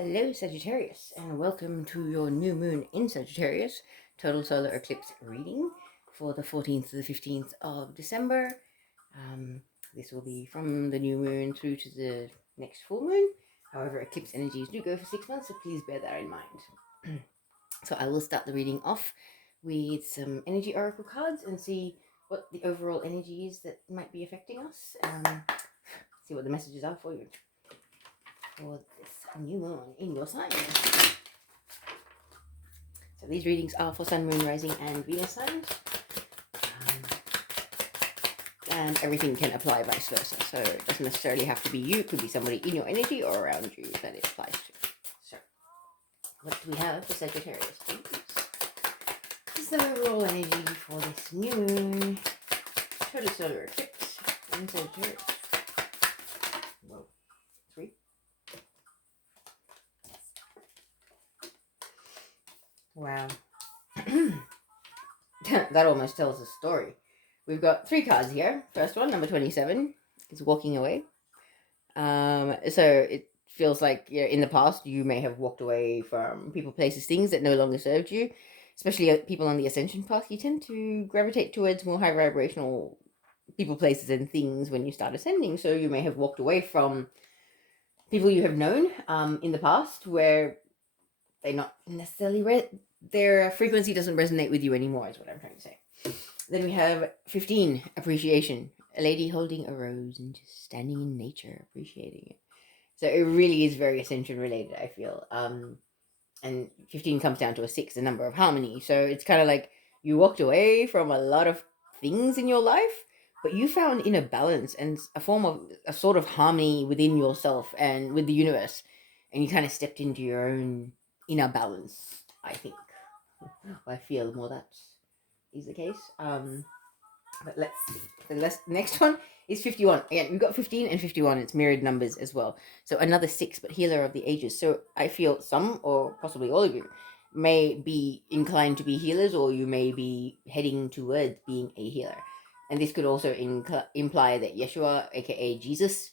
Hello Sagittarius, and welcome to your new moon in Sagittarius total solar eclipse reading for the 14th to the 15th of December. This will be from the new moon through to the next full moon. However, eclipse energies do go for 6 months, so please bear that in mind. So I will start the reading off with some energy oracle cards and see what the overall energy is that might be affecting us. See what the messages are for you for this new moon in your sign. So these readings are for Sun, Moon, Rising, and Venus signs. And everything can apply vice versa. So it doesn't necessarily have to be you. It could be somebody in your energy or around you that it applies to. So what do we have for Sagittarius, please? This is the overall energy for this new moon. Total solar eclipse in Sagittarius. Whoa. 3. Wow. That almost tells a story. We've got 3 cards here. First one, number 27, is walking away. So it feels like in the past you may have walked away from people, places, things that no longer served you. Especially people on the ascension path, you tend to gravitate towards more high vibrational people, places, and things when you start ascending. So you may have walked away from people you have known in the past where they're not necessarily their frequency doesn't resonate with you anymore, is what I'm trying to say. Then we have 15, appreciation. A lady holding a rose and just standing in nature, appreciating it. So it really is very ascension related, I feel. And 15 comes down to a 6, the number of harmony. So it's kind of like you walked away from a lot of things in your life, but you found inner balance and a sort of harmony within yourself and with the universe. And you kind of stepped into your own inner balance, I think. I feel more that is the case. But let's see. The next one is 51. Again, we've got 15 and 51. It's mirrored numbers as well. So another 6, but healer of the ages. So I feel some, or possibly all of you, may be inclined to be healers, or you may be heading towards being a healer. And this could also imply that Yeshua, aka Jesus,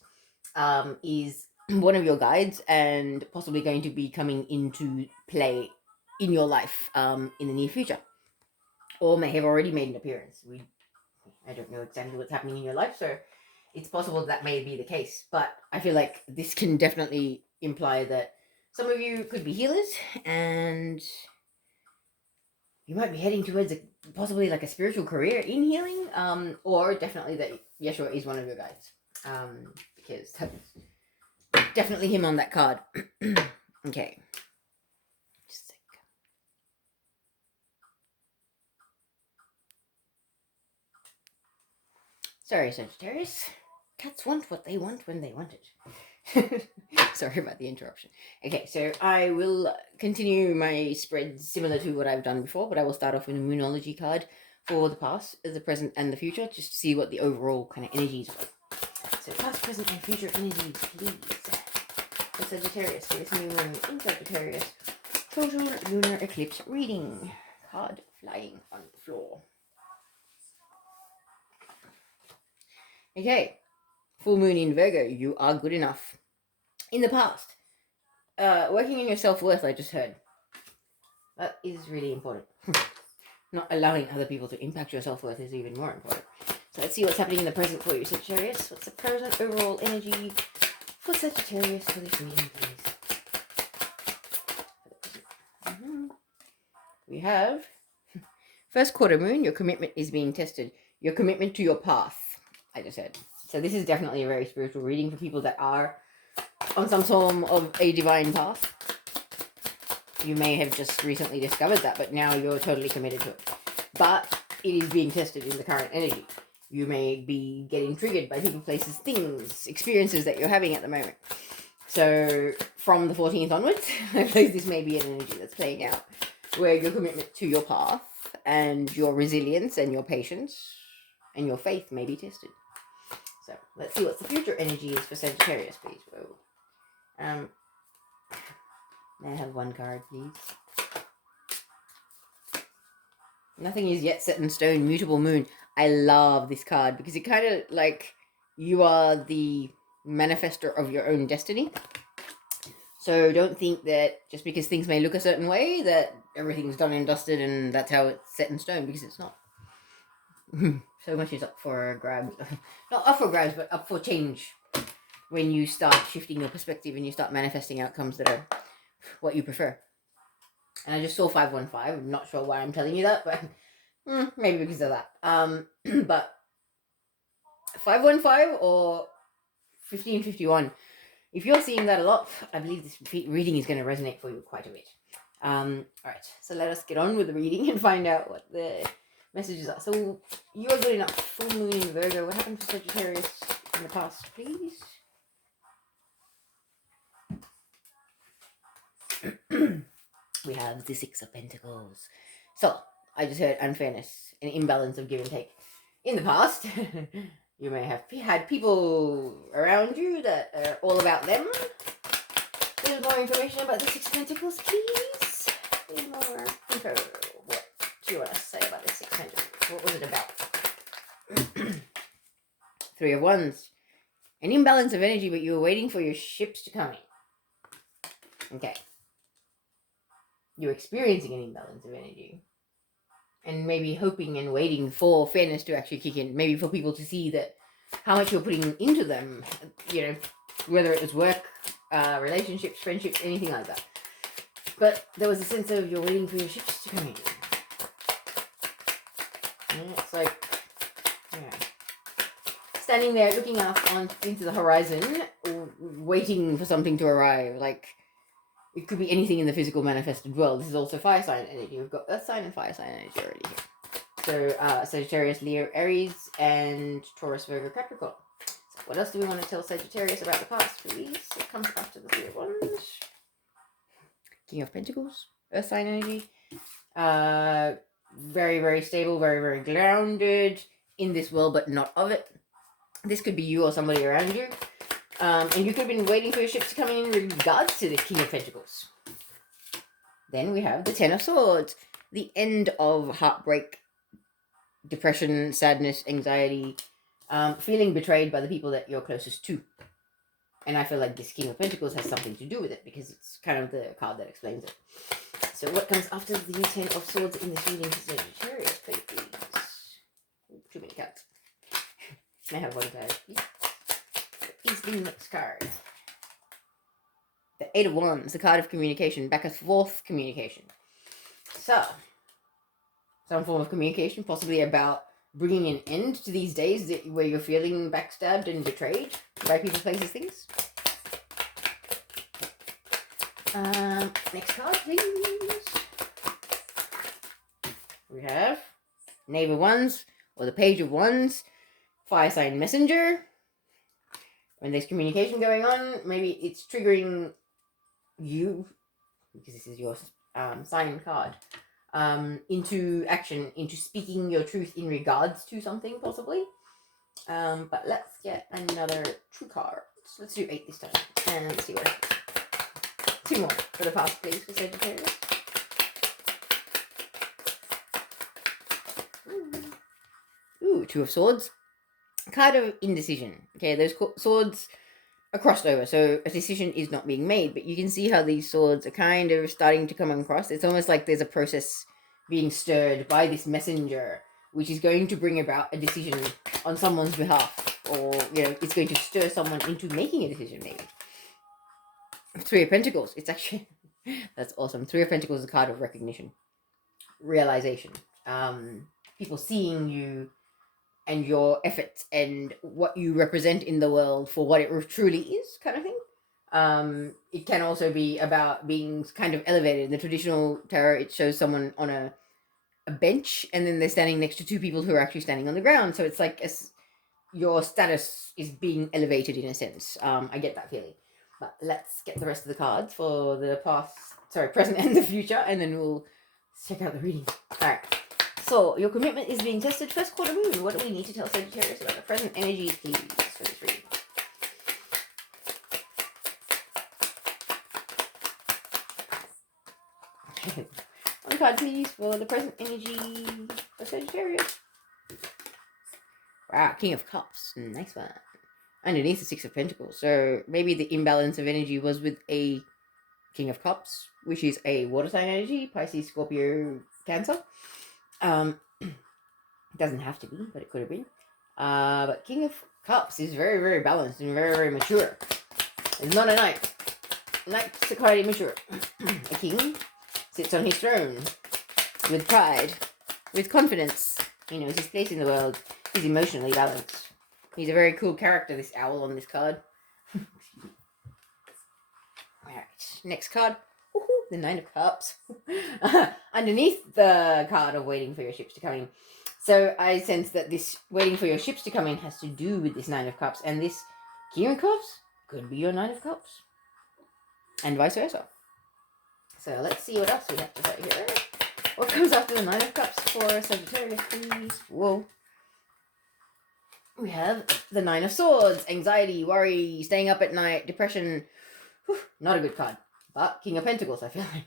is one of your guides and possibly going to be coming into play in your life in the near future, or may have already made an appearance. I don't know exactly what's happening in your life, so it's possible that may be the case. But I feel like this can definitely imply that some of you could be healers, and you might be heading towards possibly like a spiritual career in healing, or definitely that Yeshua is one of your guides, because that's definitely him on that card. Okay. Just a sec. Sorry, Sagittarius. Cats want what they want when they want it. Sorry about the interruption. Okay, so I will continue my spreads similar to what I've done before, but I will start off with a Moonology card for the past, the present, and the future, just to see what the overall kind of energies were. So past, present, and future energies, please. For Sagittarius, for this new moon in Sagittarius, total lunar eclipse reading. Card flying on the floor. Okay, full moon in Virgo, you are good enough. In the past, working on your self-worth, I just heard. That is really important. Not allowing other people to impact your self-worth is even more important. So let's see what's happening in the present for you, Sagittarius. What's the present overall energy for Sagittarius for this reading, please? We have first quarter moon, your commitment is being tested. Your commitment to your path, I just said. So this is definitely a very spiritual reading for people that are on some form of a divine path. You may have just recently discovered that, but now you're totally committed to it. But it is being tested in the current energy. You may be getting triggered by people, places, things, experiences that you're having at the moment. So from the 14th onwards, I believe this may be an energy that's playing out, where your commitment to your path and your resilience and your patience and your faith may be tested. So let's see what the future energy is for Sagittarius, please. Whoa. May I have one card, please? Nothing is yet set in stone. Mutable moon. I love this card because it kind of like you are the manifester of your own destiny. So don't think that just because things may look a certain way that everything's done and dusted and that's how it's set in stone, because it's not. So much is up for grabs. Not up for grabs, but up for change when you start shifting your perspective and you start manifesting outcomes that are what you prefer. And I just saw 515. I'm not sure why I'm telling you that, but maybe because of that. But 515 or 1551. If you're seeing that a lot, I believe this reading is going to resonate for you quite a bit. All right, so let us get on with the reading and find out what the messages are. So you are good enough. Full moon in Virgo. What happened to Sagittarius in the past, please? We have the Six of Pentacles. So I just heard unfairness, an imbalance of give and take. In the past, you may have had people around you that are all about them. There's more information about the Six of Pentacles, please. There's more info. What do you want to say about the Six of Pentacles? What was it about? Three of Wands. An imbalance of energy, but you were waiting for your ships to come in. Okay. You're experiencing an imbalance of energy. And maybe hoping and waiting for fairness to actually kick in. Maybe for people to see that how much you're putting into them, whether it was work, relationships, friendships, anything like that. But there was a sense of you're waiting for your ships to come in. And it's like, standing there looking up into the horizon, waiting for something to arrive. Like, it could be anything in the physical manifested world. This is also fire sign energy. We've got Earth sign and fire sign energy already here. So Sagittarius, Leo, Aries, and Taurus, Virgo, Capricorn. So what else do we want to tell Sagittarius about the past, please? It comes after the Three of Wands. King of Pentacles, Earth sign energy. Very, very stable, very, very grounded in this world, but not of it. This could be you or somebody around you. And you could have been waiting for your ship to come in regards to this King of Pentacles. Then we have the Ten of Swords. The end of heartbreak, depression, sadness, anxiety, feeling betrayed by the people that you're closest to. And I feel like this King of Pentacles has something to do with it because it's kind of the card that explains it. So what comes after the Ten of Swords in this reading for Sagittarius, please? Too many cards. May have one card, please. Is the next card. The Eight of Wands, the card of communication, back and forth communication. So, some form of communication, possibly about bringing an end to these days where you're feeling backstabbed and betrayed by people, places, things. Next card, please. We have Knave of Wands, or the Page of Wands, fire sign messenger. When there's communication going on, maybe it's triggering you, because this is your sign card, into action, into speaking your truth in regards to something, possibly. But let's get another true card. So let's do 8 this time, and let's see what happens. 2 more for the past, please, for Sagittarius. Ooh, Two of Swords. Card of indecision. Okay, those swords are crossed over, so a decision is not being made, but you can see how these swords are kind of starting to come across. It's almost like there's a process being stirred by this messenger, which is going to bring about a decision on someone's behalf, or, it's going to stir someone into making a decision, maybe. Three of Pentacles. It's actually, that's awesome. Three of Pentacles is a card of recognition, realization. People seeing you and your efforts and what you represent in the world for what it truly is, kind of thing. It can also be about being kind of elevated. In the traditional tarot, it shows someone on a bench, and then they're standing next to 2 people who are actually standing on the ground. So it's like your status is being elevated in a sense. I get that feeling. But let's get the rest of the cards for the present and the future, and then we'll check out the reading. All right. So, your commitment is being tested. First quarter moon. What do we need to tell Sagittarius about the present energy, please, for this reading? One card, please, for the present energy for Sagittarius. Wow, King of Cups. Nice one. Underneath the Six of Pentacles. So, maybe the imbalance of energy was with a King of Cups, which is a water sign energy, Pisces, Scorpio, Cancer. Doesn't have to be, but it could have been. But King of Cups is very, very balanced and very, very mature. It's not a knight. Knights are quite immature. A king sits on his throne with pride, with confidence. He knows his place in the world. He's emotionally balanced. He's a very cool character, this owl on this card. Alright, next card. Woohoo, the Nine of Cups. Underneath the card of waiting for your ships to come in. So I sense that this waiting for your ships to come in has to do with this Nine of Cups. And this King of Cups could be your Nine of Cups. And vice versa. So let's see what else we have to say here. What comes after the Nine of Cups for Sagittarius, please? Whoa. We have the Nine of Swords. Anxiety, worry, staying up at night, depression. Whew, not a good card. But King of Pentacles, I feel like.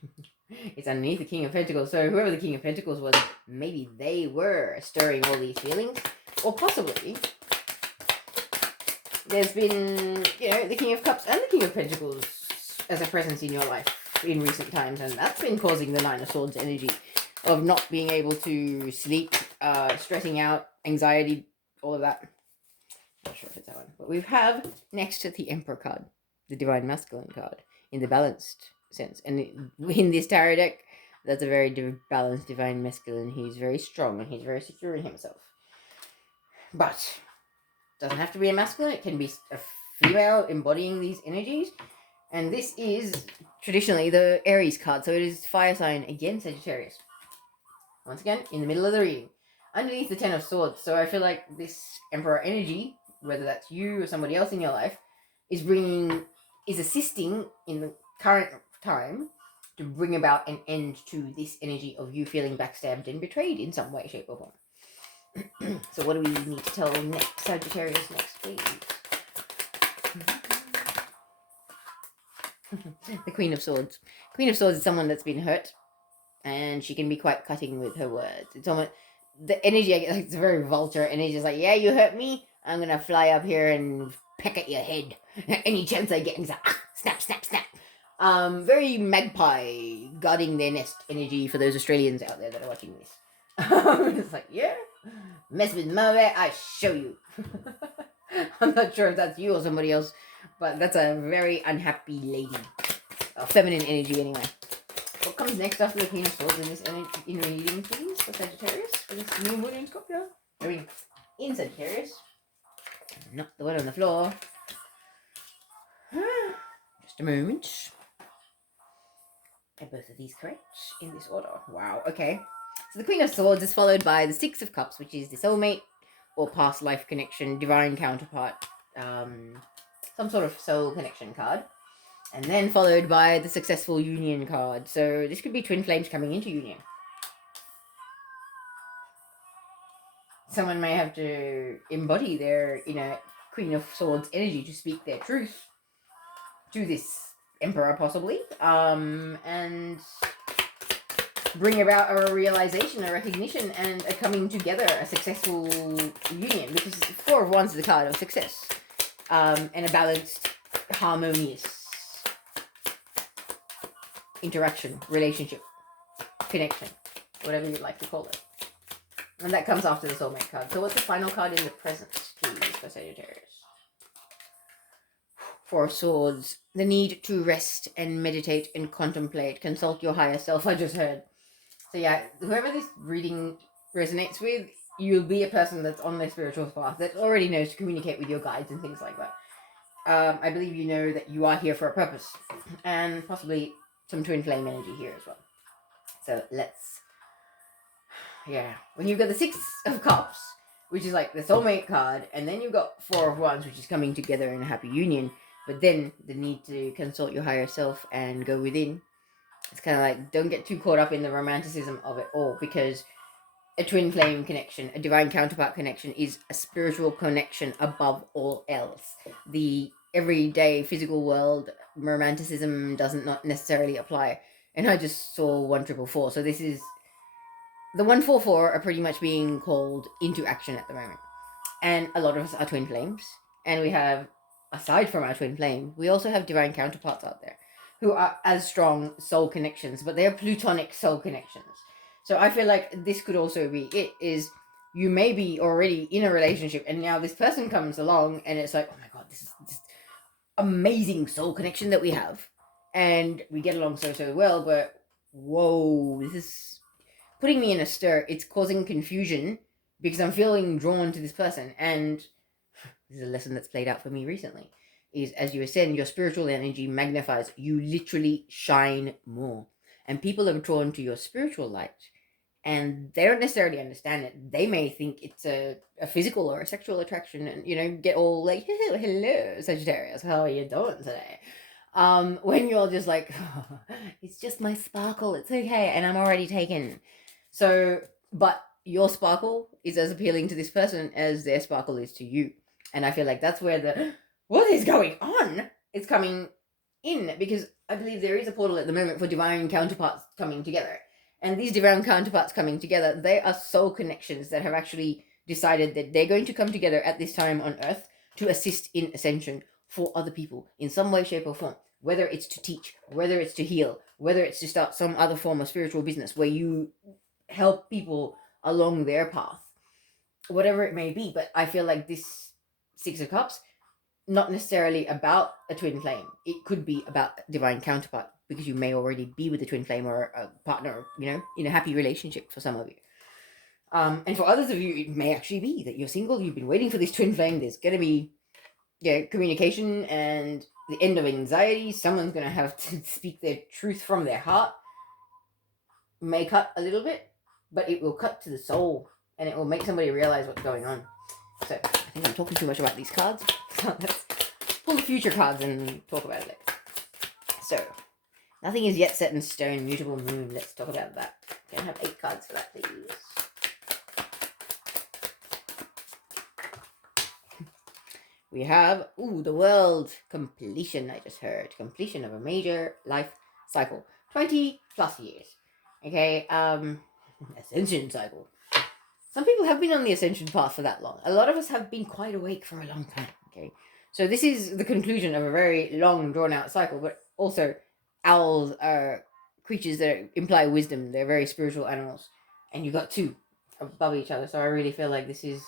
It's underneath the King of Pentacles. So whoever the King of Pentacles was, maybe they were stirring all these feelings. Or possibly there's been, the King of Cups and the King of Pentacles as a presence in your life in recent times. And that's been causing the Nine of Swords energy of not being able to sleep, stressing out, anxiety, all of that. Not sure if it's that one. But we have next to the Emperor card, the Divine Masculine card, in the balanced sense. And in this tarot deck, that's a very balanced Divine Masculine. He's very strong and he's very secure in himself. But doesn't have to be a masculine. It can be a female embodying these energies. And this is traditionally the Aries card. So it is fire sign again, Sagittarius. Once again, in the middle of the reading. Underneath the Ten of Swords. So I feel like this Emperor energy, whether that's you or somebody else in your life, is assisting in the current time to bring about an end to this energy of you feeling backstabbed and betrayed in some way, shape, or form. So what do we need to tell next Sagittarius next, please? The Queen of Swords. Queen of Swords is someone that's been hurt, and she can be quite cutting with her words. It's almost the energy I get, like, it's a very vulture energy. It's like, yeah, you hurt me, I'm gonna fly up here and peck at your head any chance I get. And it's like, snap, snap, snap. Very magpie guarding their nest energy for those Australians out there that are watching this. It's like, yeah, mess with my way, I show you. I'm not sure if that's you or somebody else, but that's a very unhappy lady. Feminine energy, anyway. What comes next after the Queen of Swords in this in reading, please, for Sagittarius? For this new moon in Scorpio? I mean, in Sagittarius. Not the one on the floor. Just a moment. Are both of these correct in this order? Wow, okay. So the Queen of Swords is followed by the Six of Cups, which is the soulmate or past life connection, divine counterpart, some sort of soul connection card. And then followed by the successful union card. So this could be twin flames coming into union. Someone may have to embody their Queen of Swords energy to speak their truth to this Emperor, possibly. And bring about a realization, a recognition, and a coming together, a successful union. Because Four of Wands is a card of success. And a balanced, harmonious interaction, relationship, connection, whatever you'd like to call it. And that comes after the soulmate card. So what's the final card in the present, please, for Sagittarius? Four of Swords. The need to rest and meditate and contemplate. Consult your higher self, I just heard. So yeah, whoever this reading resonates with, you'll be a person that's on their spiritual path, that already knows to communicate with your guides and things like that. I believe you know that you are here for a purpose. And possibly some twin flame energy here as well. So let's, when you've got the Six of Cups, which is like the soulmate card, and then you've got Four of Wands, which is coming together in a happy union, but then the need to consult your higher self and go within. It's kind of like, don't get too caught up in the romanticism of it all, because a twin flame connection, a divine counterpart connection, is a spiritual connection above all else. The everyday physical world romanticism doesn't not necessarily apply. And I just saw 1444. So this is the 144 are pretty much being called into action at the moment. And a lot of us are twin flames. And we have, aside from our twin flame, we also have divine counterparts out there. who are as strong soul connections, but they're plutonic soul connections. So I feel like this could also be it, is you may be already in a relationship and now this person comes along and it's like, oh my god, this is this amazing soul connection that we have. And we get along so well, but whoa, this is putting me in a stir. It's causing confusion because I'm feeling drawn to this person. And this is a lesson that's played out for me recently, is as you ascend, your spiritual energy magnifies. You literally shine more. And people are drawn to your spiritual light. And they don't necessarily understand it. They may think it's a physical or a sexual attraction and, get all like, hello, Sagittarius, how are you doing today? When you're just like, oh, it's just my sparkle, it's okay, and I'm already taken. So, but your sparkle is as appealing to this person as their sparkle is to you. And I feel like that's where the what is going on is coming in, because I believe there is a portal at the moment for divine counterparts coming together. And these divine counterparts coming together, they are soul connections that have actually decided that they're going to come together at this time on Earth to assist in ascension for other people in some way, shape, or form. Whether it's to teach, whether it's to heal, whether it's to start some other form of spiritual business where you help people along their path, whatever it may be. But I feel like this Six of Cups, not necessarily about a twin flame. It could be about divine counterpart, because you may already be with a twin flame or a partner, in a happy relationship for some of you. And for others of you, it may actually be that you're single, you've been waiting for this twin flame, there's going to be communication and the end of anxiety. Someone's going to have to speak their truth from their heart. May cut a little bit, but it will cut to the soul and it will make somebody realize what's going on. So I think I'm talking too much about these cards. So let's pull the future cards and talk about it. So, nothing is yet set in stone. Mutable moon. Let's talk about that. Can I have 8 cards for that, please? We have, the world. Completion, I just heard. Completion of a major life cycle. 20 plus years. Okay, ascension cycle. Some people have been on the ascension path for that long. A lot of us have been quite awake for a long time. Okay, so this is the conclusion of a very long, drawn-out cycle. But also, owls are creatures that imply wisdom. They're very spiritual animals, and you've got 2 above each other. So I really feel like this is,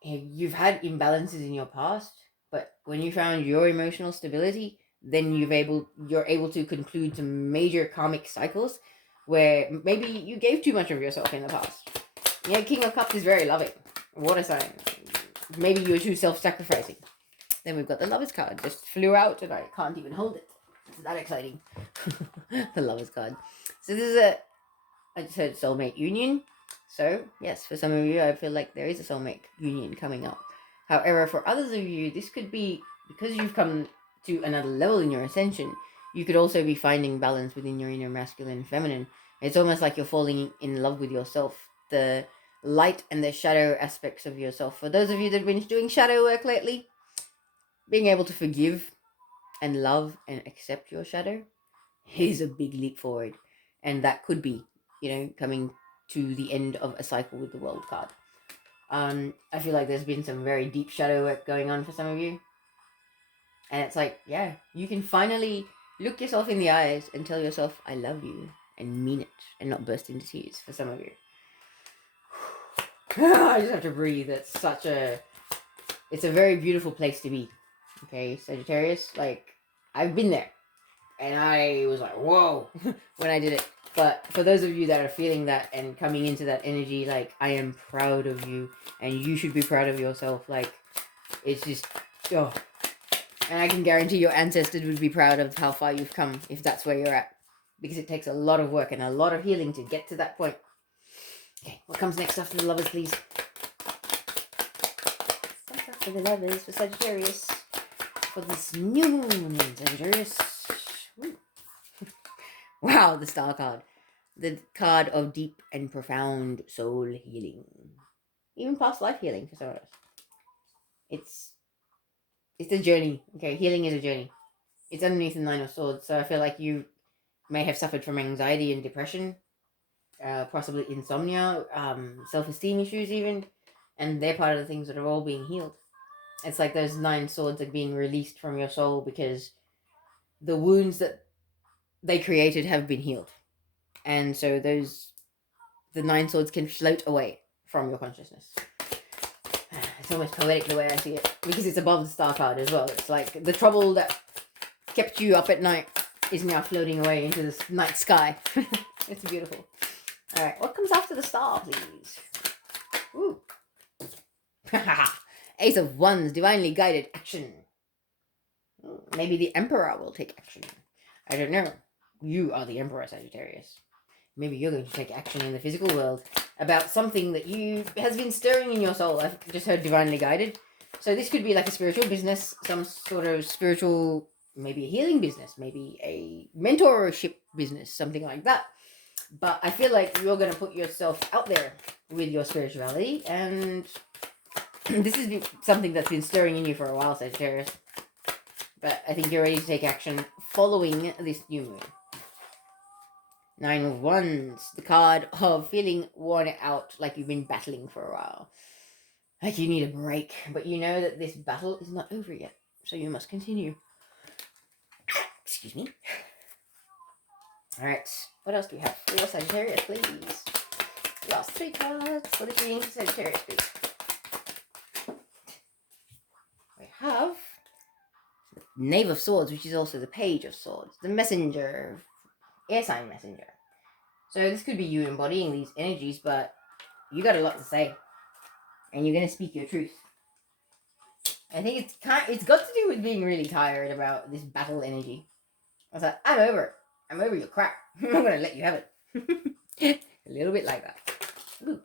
you've had imbalances in your past, but when you found your emotional stability, then you're able to conclude some major karmic cycles where maybe you gave too much of yourself in the past. King of Cups is very loving. Water sign. Maybe you were too self-sacrificing. Then we've got the Lovers card. Just flew out and I can't even hold it. It's that exciting. The Lovers card. So this is I just heard soulmate union. So, yes, for some of you, I feel like there is a soulmate union coming up. However, for others of you, this could be, because you've come to another level in your ascension, you could also be finding balance within your inner masculine and feminine. It's almost like you're falling in love with yourself, the light and the shadow aspects of yourself. For those of you that have been doing shadow work lately, being able to forgive and love and accept your shadow is a big leap forward. And that could be, coming to the end of a cycle with the World card. I feel like there's been some very deep shadow work going on for some of you. And it's like, yeah, you can finally look yourself in the eyes and tell yourself, I love you, and mean it, and not burst into tears for some of you. I just have to breathe. It's a very beautiful place to be. Okay, Sagittarius, like, I've been there. And I was like, whoa, when I did it. But for those of you that are feeling that and coming into that energy, like, I am proud of you. And you should be proud of yourself. Like, it's just, oh. And I can guarantee your ancestors would be proud of how far you've come if that's where you're at. Because it takes a lot of work and a lot of healing to get to that point. Okay, what comes next after the Lovers, please? For the Lovers, for Sagittarius. For this new moon in Sagittarius. Wow, the Star card. The card of deep and profound soul healing. Even past life healing for some of us. It's a journey. Okay, healing is a journey. It's underneath the 9 of Swords, so I feel like you may have suffered from anxiety and depression. Possibly insomnia, self-esteem issues even. And they're part of the things that are all being healed. It's like those 9 swords are being released from your soul because the wounds that they created have been healed. And so the 9 swords can float away from your consciousness. It's almost poetic the way I see it, because it's above the star card as well. It's like the trouble that kept you up at night is now floating away into the night sky. It's beautiful. All right, what comes after the star, please? Ooh. Ace of Wands, divinely guided action. Maybe the Emperor will take action. I don't know. You are the Emperor, Sagittarius. Maybe you're going to take action in the physical world about something that has been stirring in your soul. I've just heard divinely guided. So this could be like a spiritual business, some sort of spiritual, maybe a healing business, maybe a mentorship business, something like that. But I feel like you're going to put yourself out there with your spirituality, and this is something that's been stirring in you for a while, Sagittarius. But I think you're ready to take action following this new moon. 9 of Wands, the card of feeling worn out, like you've been battling for a while. Like you need a break, but you know that this battle is not over yet, so you must continue. Excuse me. Alright, what else do we have for your Sagittarius, please? Last 3 cards for the reading for Sagittarius, please. We have the Knave of Swords, which is also the Page of Swords, the Messenger, air sign messenger. So this could be you embodying these energies, but you got a lot to say, and you're going to speak your truth. I think it's got to do with being really tired about this battle energy. I was like, I'm over it. I'm over your crap. I'm going to let you have it. A little bit like that. Ooh.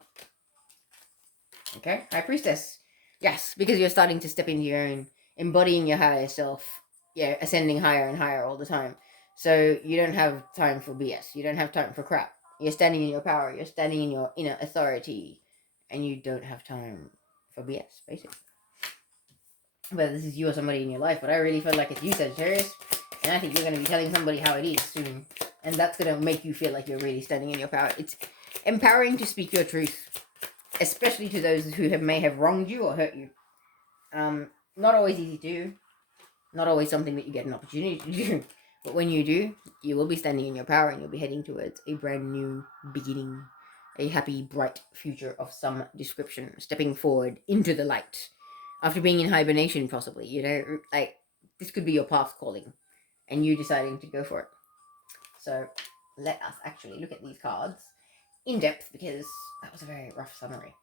Okay, High Priestess. Yes, because you're starting to step into your own, embodying your higher self. Yeah, ascending higher and higher all the time. So you don't have time for BS. You don't have time for crap. You're standing in your power. You're standing in your inner authority. And you don't have time for BS, basically. Whether this is you or somebody in your life, but I really feel like it's you, Sagittarius. And I think you're going to be telling somebody how it is soon. And that's going to make you feel like you're really standing in your power. It's empowering to speak your truth. Especially to those who may have wronged you or hurt you. Not always easy to do. Not always something that you get an opportunity to do. But when you do, you will be standing in your power and you'll be heading towards a brand new beginning. A happy, bright future of some description. Stepping forward into the light. After being in hibernation, possibly. You know, like, this could be your path calling. And you deciding to go for it. So, let us actually look at these cards in depth, because that was a very rough summary.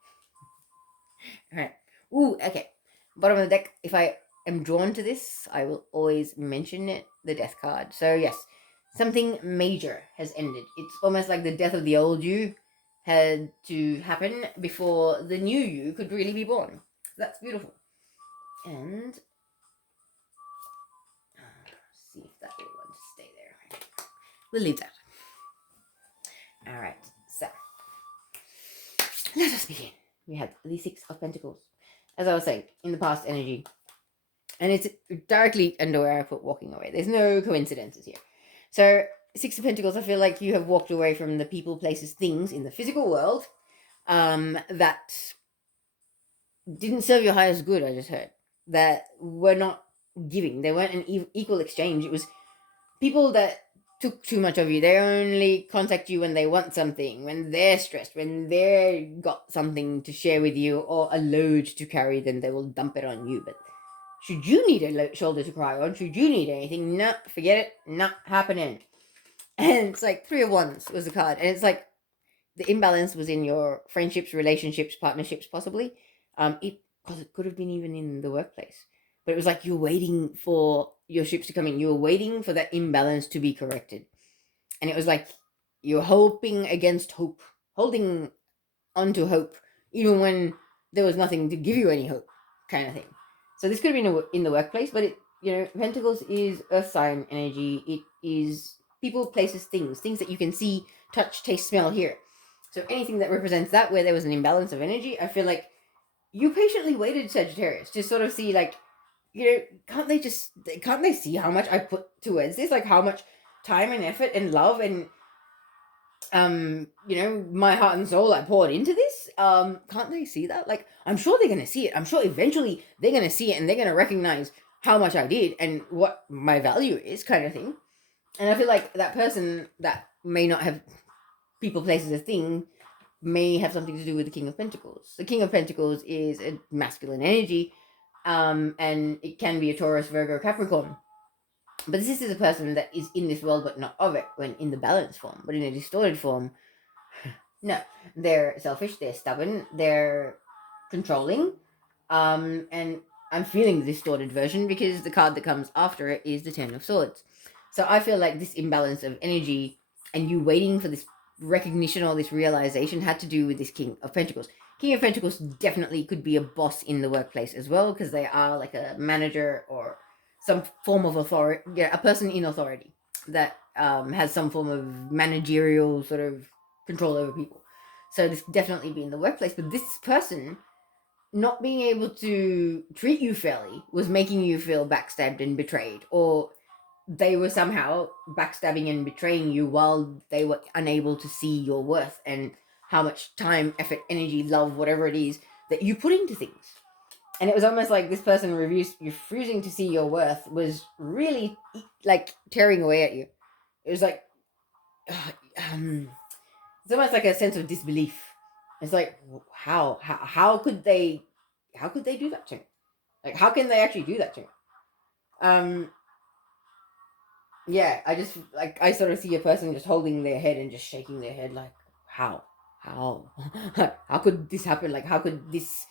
Alright. Ooh, okay. Bottom of the deck, if I am drawn to this, I will always mention it, the death card. So yes, something major has ended. It's almost like the death of the old you had to happen before the new you could really be born. That's beautiful. And see if that will want to stay there. We'll leave that. Alright, so let us begin. We have the 6 of Pentacles. As I was saying, in the past energy. And it's directly under where I put walking away. There's no coincidences here. So, 6 of Pentacles, I feel like you have walked away from the people, places, things in the physical world that didn't serve your highest good, I just heard. That were not giving. They weren't an equal exchange. It was people that took too much of you. They only contact you when they want something, when they're stressed, when they got something to share with you or a load to carry, then they will dump it on you. But should you need a shoulder to cry on, should you need anything, nah, forget it, not happening. And it's like 3 of Wands was the card. And it's like the imbalance was in your friendships, relationships, partnerships, possibly. Because it could have been even in the workplace. But it was like you're waiting for your ships to come in. You were waiting for that imbalance to be corrected. And it was like you're hoping against hope. Holding onto hope. Even when there was nothing to give you any hope. Kind of thing. So this could have been in the workplace. But it, Pentacles is earth sign energy. It is people, places, things. Things that you can see, touch, taste, smell, hear. So anything that represents that, where there was an imbalance of energy, I feel like you patiently waited, Sagittarius, to sort of see, like, can't they see how much I put towards this? Like, how much time and effort and love and, my heart and soul I poured into this? Can't they see that? Like, I'm sure they're going to see it. I'm sure eventually they're going to see it and they're going to recognize how much I did and what my value is, kind of thing. And I feel like that person that may not have people, places, a thing may have something to do with the King of Pentacles. The King of Pentacles is a masculine energy, and it can be a Taurus, Virgo, Capricorn. But this is a person that is in this world but not of it, when in the balanced form. But in a distorted form, no. They're selfish, they're stubborn, they're controlling. And I'm feeling the distorted version because the card that comes after it is the Ten of Swords. So I feel like this imbalance of energy and you waiting for this recognition or this realization had to do with this King of Pentacles. King of Pentacles definitely could be a boss in the workplace as well, because they are like a manager or some form of authority, yeah, a person in authority that has some form of managerial sort of control over people. So this could definitely be in the workplace, but this person not being able to treat you fairly was making you feel backstabbed and betrayed, or they were somehow backstabbing and betraying you while they were unable to see your worth and how much time, effort, energy, love, whatever it is that you put into things. And it was almost like this person refusing to see your worth was really like tearing away at you. It was like, it's almost like a sense of disbelief. It's like, how could they do that to me? Like, how can they actually do that to me? Um, yeah, I just like I sort of see a person just holding their head and just shaking their head, like, how, how could this happen? Like, how could this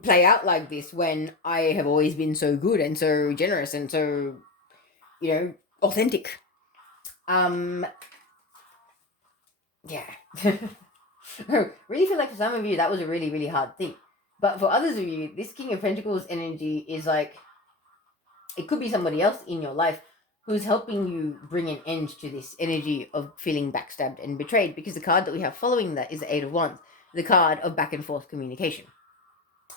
play out like this when I have always been so good and so generous and so, authentic? Um, yeah. I really feel like for some of you that was a really, really hard thing. But for others of you, this King of Pentacles energy is like, it could be somebody else in your life who's helping you bring an end to this energy of feeling backstabbed and betrayed, because the card that we have following that is the Eight of Wands, the card of back and forth communication.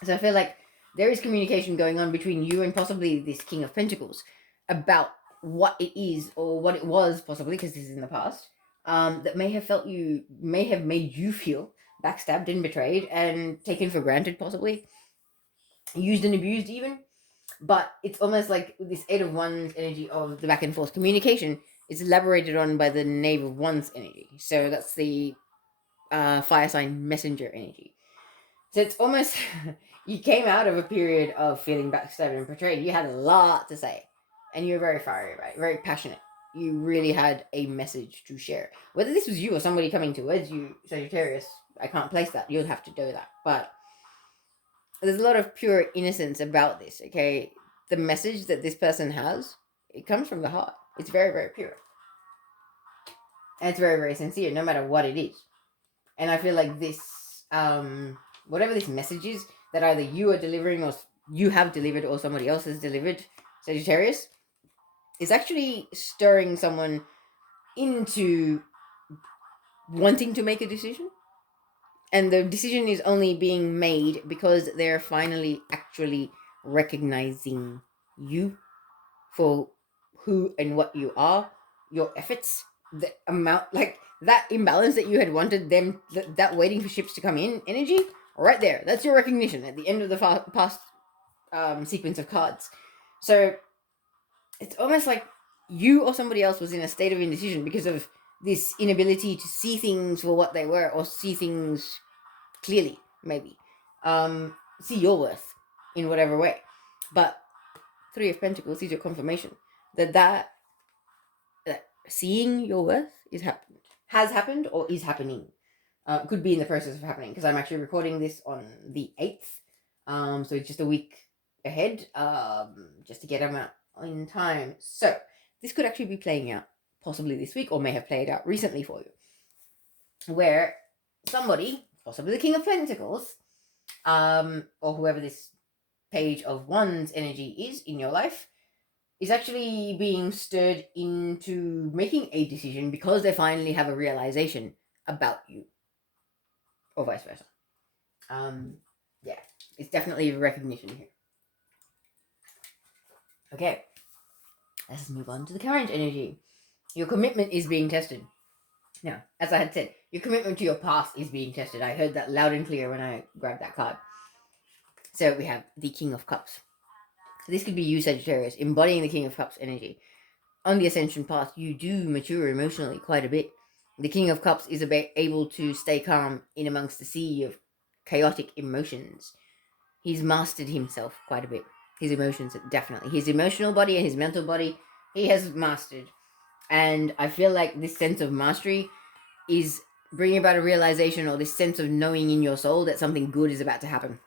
So I feel like there is communication going on between you and possibly this King of Pentacles about what it is or what it was, possibly because this is in the past, that may have made you feel backstabbed and betrayed and taken for granted, possibly used and abused even. But it's almost like this Eight of Wands energy of the back and forth communication is elaborated on by the Knave of Wands energy. So that's the fire sign messenger energy. So it's almost you came out of a period of feeling backstabbed and betrayed. You had a lot to say, and you were very fiery about it, very passionate. You really had a message to share. Whether this was you or somebody coming towards you, Sagittarius, I can't place that. You'll have to do that. But there's a lot of pure innocence about this, okay? The message that this person has, it comes from the heart. It's very, very pure. And it's very, very sincere, no matter what it is. And I feel like this, whatever this message is that either you are delivering or you have delivered or somebody else has delivered, Sagittarius, is actually stirring someone into wanting to make a decision. And the decision is only being made because they're finally actually recognizing you for who and what you are, your efforts, the amount, like that imbalance that you had wanted them, that waiting for ships to come in energy, right there. That's your recognition at the end of the past sequence of cards. So it's almost like you or somebody else was in a state of indecision because of this inability to see things for what they were, or see things clearly, maybe. See your worth in whatever way. But Three of Pentacles is your confirmation that seeing your worth has happened or is happening. Could be in the process of happening, because I'm actually recording this on the 8th. So it's just a week ahead, just to get them out in time. So this could actually be playing out possibly this week, or may have played out recently for you, where somebody, possibly the King of Pentacles, or whoever this Page of Wands energy is in your life, is actually being stirred into making a decision because they finally have a realization about you, or vice versa. Yeah, it's definitely a recognition here. Okay, let's move on to the current energy. Your commitment is being tested. Now, as I had said, your commitment to your past is being tested. I heard that loud and clear when I grabbed that card. So we have the King of Cups. So this could be you, Sagittarius, embodying the King of Cups energy. on the ascension path, you do mature emotionally quite a bit. The King of Cups is able to stay calm in amongst the sea of chaotic emotions. He's mastered himself quite a bit. His emotions, definitely. His emotional body and his mental body, he has mastered. And I feel like this sense of mastery is bringing about a realization, or this sense of knowing in your soul that something good is about to happen.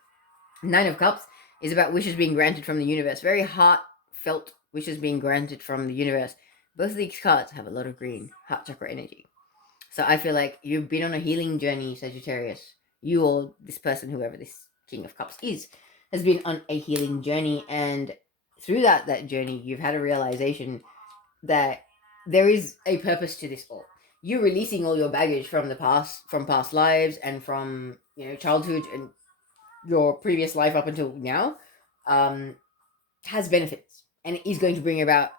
Nine of Cups is about wishes being granted from the universe. Very heartfelt wishes being granted from the universe. Both of these cards have a lot of green heart chakra energy. So I feel like you've been on a healing journey, Sagittarius. You or this person, whoever this King of Cups is, has been on a healing journey. And through that journey, you've had a realization that there is a purpose to this all. You releasing all your baggage from the past, from past lives, and from childhood and your previous life up until now, has benefits, and it is going to bring about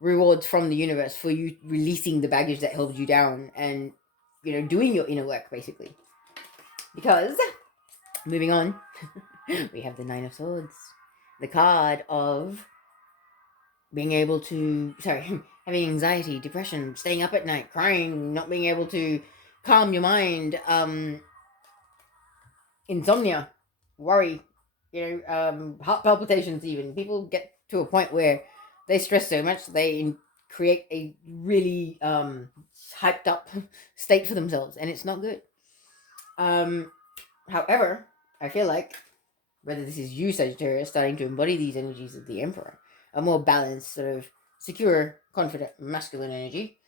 rewards from the universe for you releasing the baggage that held you down, and doing your inner work basically. Because moving on, we have the Nine of Swords, the card of being able to having anxiety, depression, staying up at night, crying, not being able to calm your mind, insomnia, worry, heart palpitations. Even people get to a point where they stress so much they create a really hyped up state for themselves, and it's not good. However, I feel like whether this is you, Sagittarius, starting to embody these energies of the Emperor, a more balanced, sort of secure, confident, masculine energy,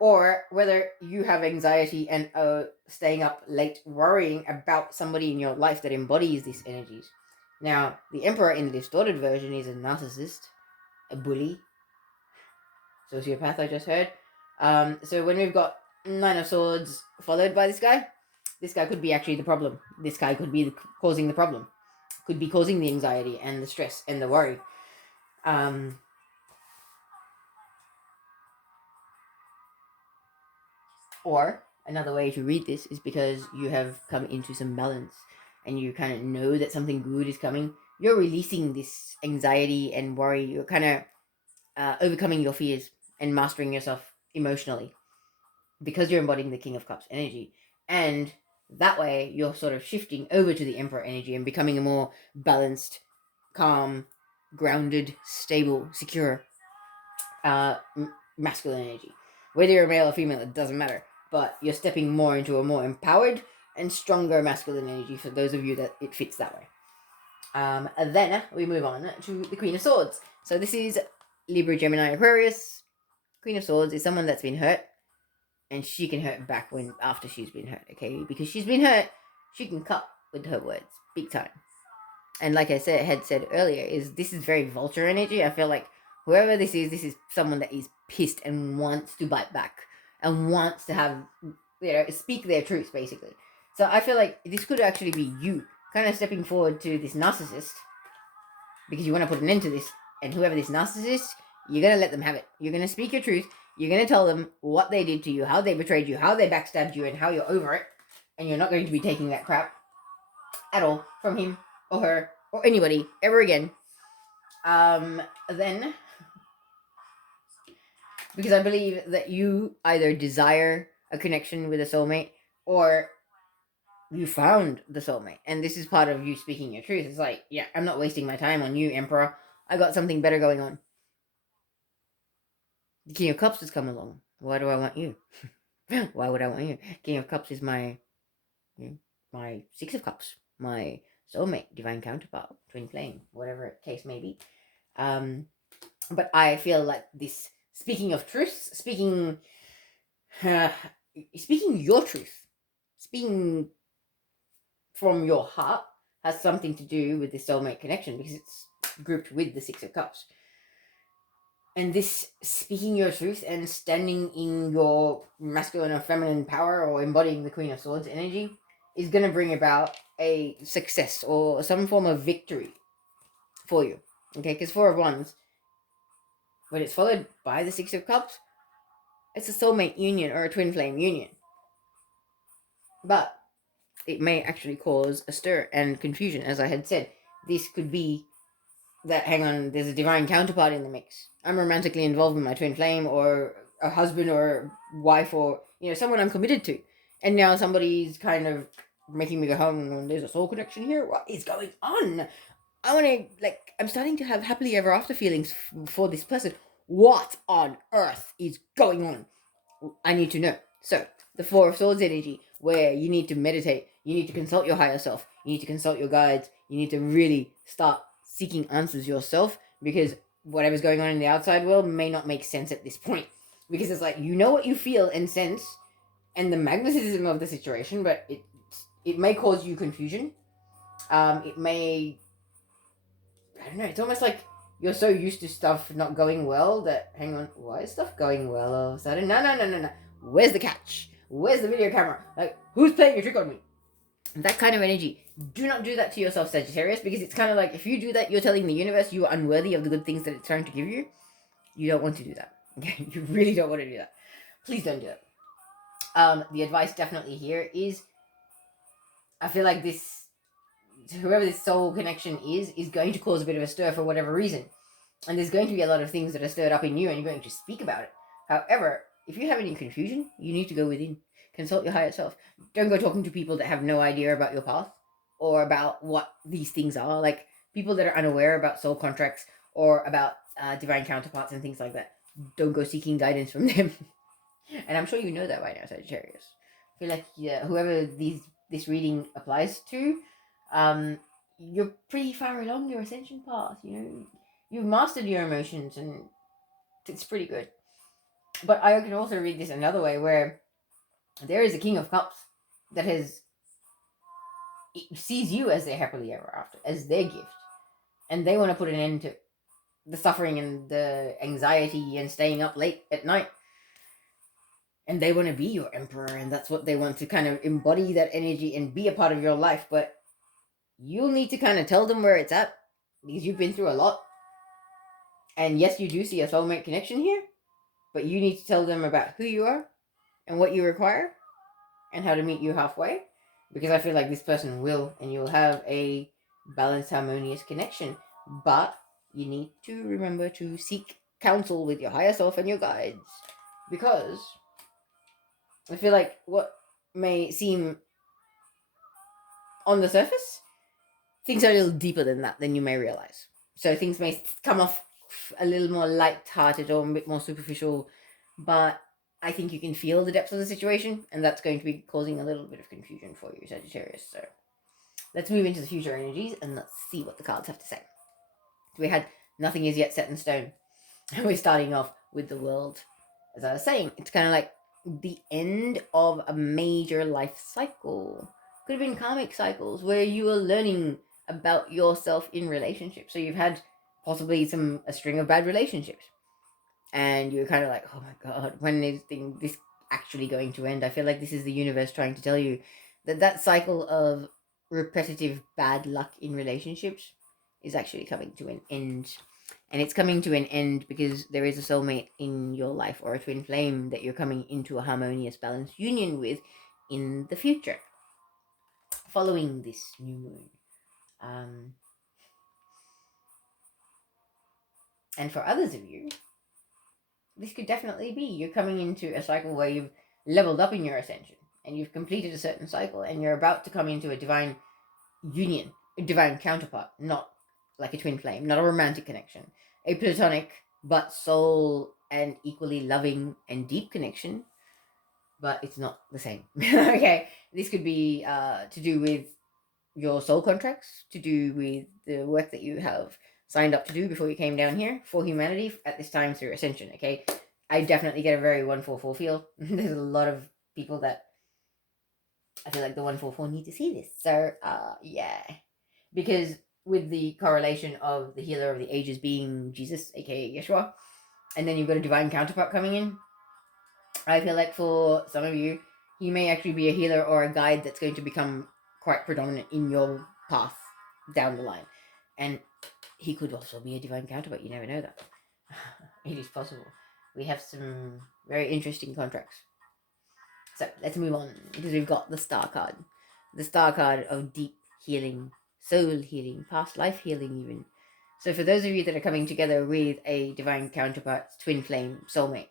or whether you have anxiety and staying up late worrying about somebody in your life that embodies these energies. Now, the Emperor in the distorted version is a narcissist, a bully, sociopath, I just heard. So when we've got Nine of Swords followed by this guy could be actually the problem. This guy could be causing the problem, could be causing the anxiety and the stress and the worry. Or another way to read this is because you have come into some balance and you kind of know that something good is coming. You're releasing this anxiety and worry. You're kind of overcoming your fears and mastering yourself emotionally because you're embodying the King of Cups energy. And that way, you're sort of shifting over to the Emperor energy and becoming a more balanced, calm, grounded, stable, secure, masculine energy. Whether you're male or female, it doesn't matter. But you're stepping more into a more empowered and stronger masculine energy for those of you that it fits that way. And then we move on to the Queen of Swords. So this is Libra, Gemini, Aquarius. Queen of Swords is someone that's been hurt, and she can hurt back after she's been hurt, okay? Because she's been hurt, she can cut with her words, big time. And like I had said earlier, this is very vulture energy. I feel like whoever this is someone that is pissed and wants to bite back and wants to have, speak their truth, basically. So I feel like this could actually be you kind of stepping forward to this narcissist because you want to put an end to this. And whoever this narcissist, you're going to let them have it. You're going to speak your truth. You're going to tell them what they did to you, how they betrayed you, how they backstabbed you, and how you're over it. And you're not going to be taking that crap at all from him or her or anybody ever again. Then, because I believe that you either desire a connection with a soulmate or you found the soulmate, and this is part of you speaking your truth. It's like, yeah, I'm not wasting my time on you, Emperor. I got something better going on. The King of Cups has come along. Why do I want you? Why would I want you? King of Cups is my Six of Cups, my soulmate, divine counterpart, twin flame, whatever case may be. But I feel like this, speaking of truth, speaking your truth, speaking from your heart, has something to do with the soulmate connection because it's grouped with the Six of Cups. And this speaking your truth and standing in your masculine or feminine power or embodying the Queen of Swords energy is going to bring about a success or some form of victory for you. Okay, because Four of Wands, when it's followed by the Six of Cups, it's a soulmate union or a twin flame union. But it may actually cause a stir and confusion. As I had said, this could be that, hang on, there's a divine counterpart in the mix. I'm romantically involved with my twin flame or a husband or wife or, someone I'm committed to. And now somebody's kind of making me go home, there's a soul connection here. What is going on? I want to, I'm starting to have happily ever after feelings for this person. What on earth is going on? I need to know. So, the Four of Swords energy, where you need to meditate, you need to consult your higher self, you need to consult your guides, you need to really start seeking answers yourself, because whatever's going on in the outside world may not make sense at this point. Because it's like, what you feel and sense, and the magnetism of the situation, but it may cause you confusion. It may, I don't know, it's almost like you're so used to stuff not going well that, hang on, why is stuff going well all of a sudden? No. Where's the catch? Where's the video camera? Like, who's playing a trick on me? That kind of energy. Do not do that to yourself, Sagittarius, because it's kind of like, if you do that, you're telling the universe you are unworthy of the good things that it's trying to give you. You don't want to do that. Okay? You really don't want to do that. Please don't do that. The advice definitely here is, I feel like whoever this soul connection is going to cause a bit of a stir for whatever reason. And there's going to be a lot of things that are stirred up in you, and you're going to speak about it. However, if you have any confusion, you need to go within. Consult your higher self. Don't go talking to people that have no idea about your path or about what these things are. Like, people that are unaware about soul contracts or about divine counterparts and things like that. Don't go seeking guidance from them. And I'm sure you know that by now, Sagittarius. I feel like whoever this reading applies to, you're pretty far along your ascension path. You've mastered your emotions, and it's pretty good. But I can also read this another way, where there is a King of Cups that sees you as their happily ever after, as their gift, and they want to put an end to the suffering and the anxiety and staying up late at night. And they want to be your emperor, and that's what they want to kind of embody, that energy and be a part of your life. But you'll need to kind of tell them where it's at, because you've been through a lot. And yes, you do see a soulmate connection here, but you need to tell them about who you are and what you require and how to meet you halfway, because I feel like this person will, and you'll have a balanced, harmonious connection. But you need to remember to seek counsel with your higher self and your guides, because I feel like what may seem on the surface, things are a little deeper than you may realize. So things may come off a little more light-hearted or a bit more superficial, but I think you can feel the depths of the situation, and that's going to be causing a little bit of confusion for you, Sagittarius. So let's move into the future energies, and let's see what the cards have to say. We had nothing is yet set in stone, and we're starting off with the World. As I was saying, it's kind of like the end of a major life cycle. Could have been karmic cycles where you are learning about yourself in relationships. So you've had possibly a string of bad relationships, and you're kind of like, oh my god, when is this actually going to end? I feel like this is the universe trying to tell you that cycle of repetitive bad luck in relationships is actually coming to an end. And it's coming to an end because there is a soulmate in your life, or a twin flame that you're coming into a harmonious, balanced union with in the future, following this new moon. And for others of you, this could definitely be you're coming into a cycle where you've leveled up in your ascension, and you've completed a certain cycle, and you're about to come into a divine union, a divine counterpart, not like a twin flame, not a romantic connection, a platonic but soul and equally loving and deep connection, but it's not the same. Okay, this could be to do with your soul contracts, to do with the work that you have signed up to do before you came down here for humanity at this time through ascension. Okay, I definitely get a very 144 feel. There's a lot of people that I feel like the 144 need to see this. So yeah, because with the correlation of the healer of the ages being Jesus, aka Yeshua, and then you've got a divine counterpart coming in, I feel like for some of you, he may actually be a healer or a guide that's going to become quite predominant in your path down the line. And he could also be a divine counterpart. You never know that. It is possible. We have some very interesting contracts. So let's move on, because we've got the Star card. The Star card of deep healing, soul healing, past life healing even. So for those of you that are coming together with a divine counterpart, twin flame, soulmate,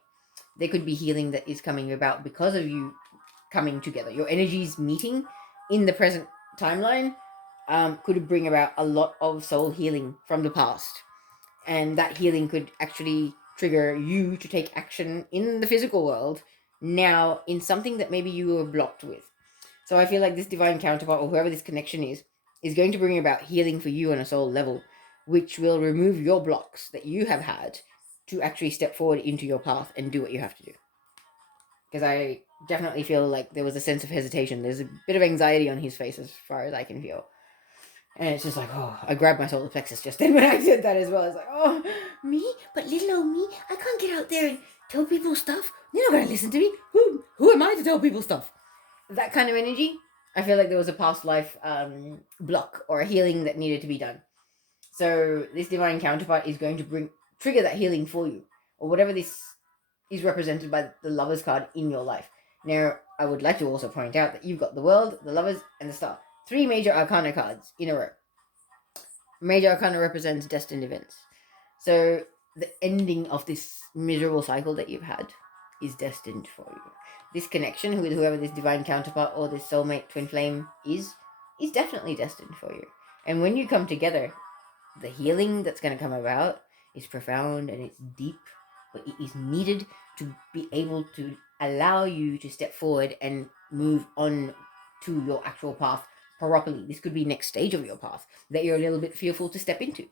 there could be healing that is coming about because of you coming together. Your energies meeting in the present timeline could bring about a lot of soul healing from the past. And that healing could actually trigger you to take action in the physical world now in something that maybe you were blocked with. So I feel like this divine counterpart or whoever this connection is going to bring about healing for you on a soul level, which will remove your blocks that you have had to actually step forward into your path and do what you have to do. Because I definitely feel like there was a sense of hesitation. There's a bit of anxiety on his face as far as I can feel. And it's just like, oh, I grabbed my solar plexus just then when I did that as well. It's like, oh, me? But little old me? I can't get out there and tell people stuff. They're not going to listen to me. Who am I to tell people stuff? That kind of energy, I feel like there was a past life block or a healing that needed to be done. So this divine counterpart is going to trigger that healing for you, or whatever this is represented by the Lovers card in your life. Now, I would like to also point out that you've got the World, the Lovers, and the Star. 3 major Arcana cards in a row. Major Arcana represents destined events. So the ending of this miserable cycle that you've had is destined for you. This connection with whoever this divine counterpart or this soulmate twin flame is definitely destined for you. And when you come together, the healing that's going to come about is profound and it's deep, but it is needed to be able to allow you to step forward and move on to your actual path properly. This could be next stage of your path that you're a little bit fearful to step into.